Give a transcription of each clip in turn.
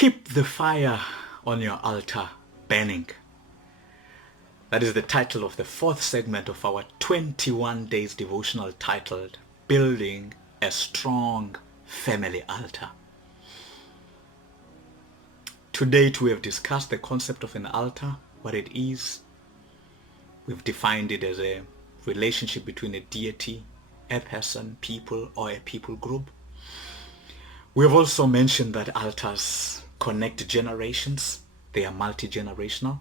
Keep the fire on your altar burning. That is the title of the fourth segment of our 21 days devotional titled Building a Strong Family Altar. To date, we have discussed the concept of an altar, what it is. We've defined it as a relationship between a deity, a person, people, or a people group. We have also mentioned that altars connect generations. They are multi-generational.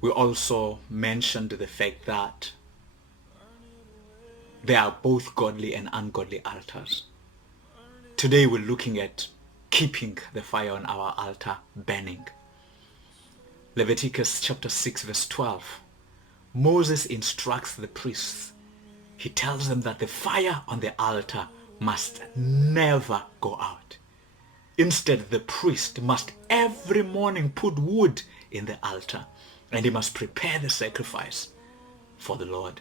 We also mentioned the fact that there are both godly and ungodly altars. Today we're looking at keeping the fire on our altar burning. Leviticus chapter 6 verse 12. Moses instructs the priests. He tells them that the fire on the altar must never go out. Instead, the priest must every morning put wood in the altar, and he must prepare the sacrifice for the Lord.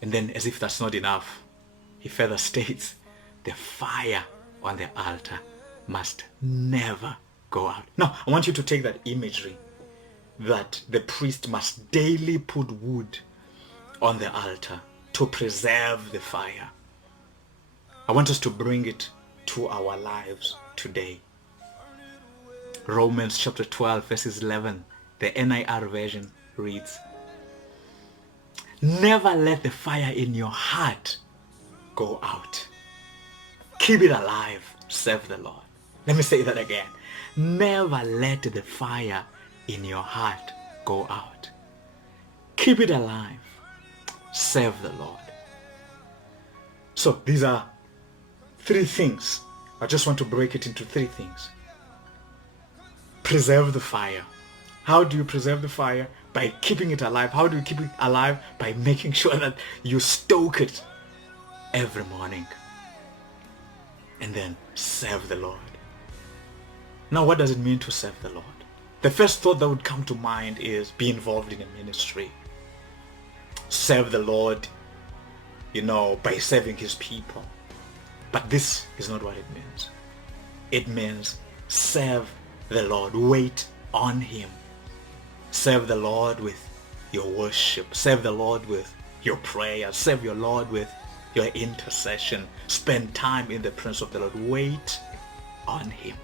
And then, as if that's not enough, he further states, the fire on the altar must never go out. Now, I want you to take that imagery that the priest must daily put wood on the altar to preserve the fire. I want us to bring it to our lives today. Romans chapter 12 verses 11, the NIR version reads, never let the fire in your heart go out. Keep it alive, serve the Lord. Let me say that again. Never let the fire in your heart go out. Keep it alive, serve the Lord. So these are three things. I just want to break it into three things. Preserve the fire. How do you preserve the fire? By keeping it alive. How do you keep it alive? By making sure that you stoke it every morning. And then serve the Lord. Now, what does it mean to serve the Lord? The first thought that would come to mind is be involved in a ministry. Serve the Lord, by serving his people. But this is not what it means. It means serve the Lord. Wait on him. Serve the Lord with your worship. Serve the Lord with your prayer. Serve your Lord with your intercession. Spend time in the presence of the Lord. Wait on him.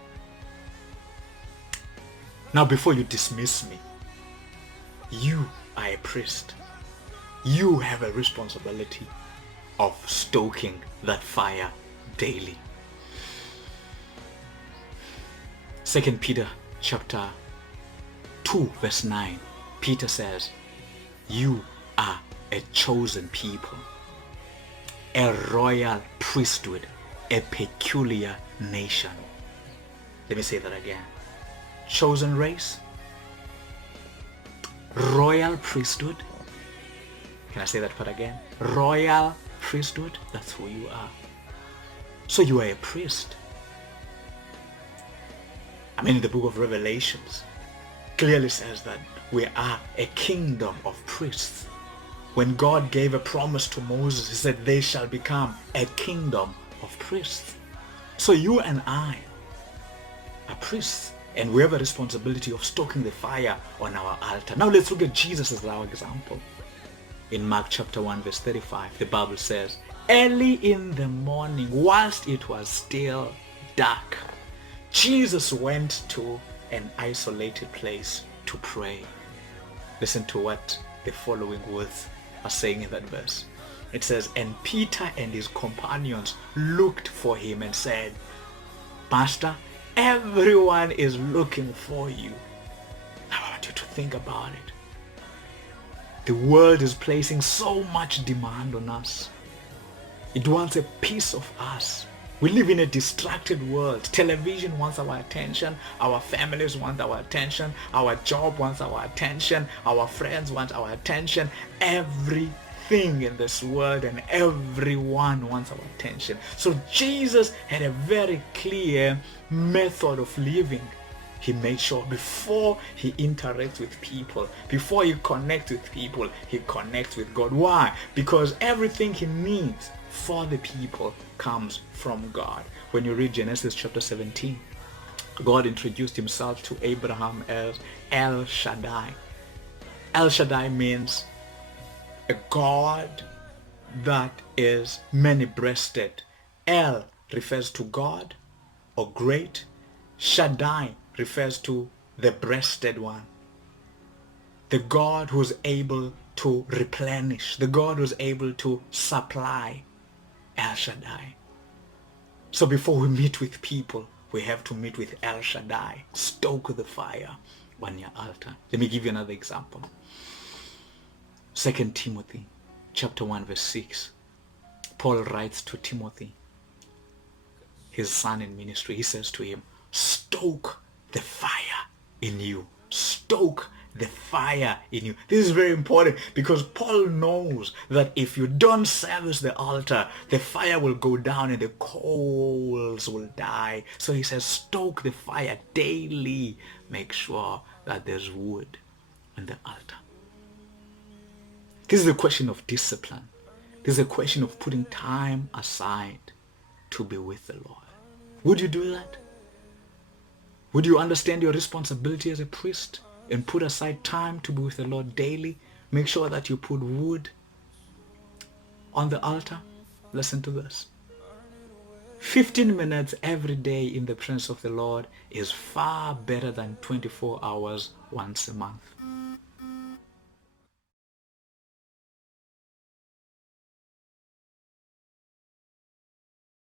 Now, before you dismiss me, you are a priest. You have a responsibility of stoking that fire daily. 2 Peter chapter 2 verse 9, Peter says, you are a chosen people, a royal priesthood, a peculiar nation. Let me say that again. Chosen race, royal priesthood. Can I say that part again? Royal priesthood, that's who you are. So you are a priest. In the book of Revelations, clearly says that we are a kingdom of priests. When God gave a promise to Moses, he said they shall become a kingdom of priests. So you and I are priests, and we have a responsibility of stoking the fire on our altar. Now let's look at Jesus as our example. In Mark chapter 1 verse 35, the Bible says, early in the morning, whilst it was still dark, Jesus went to an isolated place to pray. Listen to what the following words are saying in that verse. It says, and Peter and his companions looked for him and said, Master, everyone is looking for you. Now I want you to think about it. The world is placing so much demand on us. It wants a piece of us. We live in a distracted world. Television wants our attention. Our families want our attention. Our job wants our attention. Our friends want our attention. Everything in this world and everyone wants our attention. So Jesus had a very clear method of living. He made sure before he interacts with people, before he connects with people, he connects with God. Why? Because everything he needs for the people comes from God. When you read Genesis chapter 17, God introduced himself to Abraham as El Shaddai. El Shaddai means a God that is many-breasted. El refers to God or great. Shaddai refers to the breasted one. The God who's able to replenish. The God who's able to supply. El Shaddai. So before we meet with people, we have to meet with El Shaddai. Stoke the fire on your altar. Let me give you another example. 2 Timothy chapter 1 verse 6. Paul writes to Timothy, his son in ministry. He says to him, stoke the fire in you. Stoke the fire in you. This is very important because Paul knows that if you don't service the altar, the fire will go down and the coals will die. So he says, stoke the fire daily. Make sure that there's wood on the altar. This is a question of discipline. This is a question of putting time aside to be with the Lord. Would you do that? Would you understand your responsibility as a priest and put aside time to be with the Lord daily? Make sure that you put wood on the altar. Listen to this. 15 minutes every day in the presence of the Lord is far better than 24 hours once a month.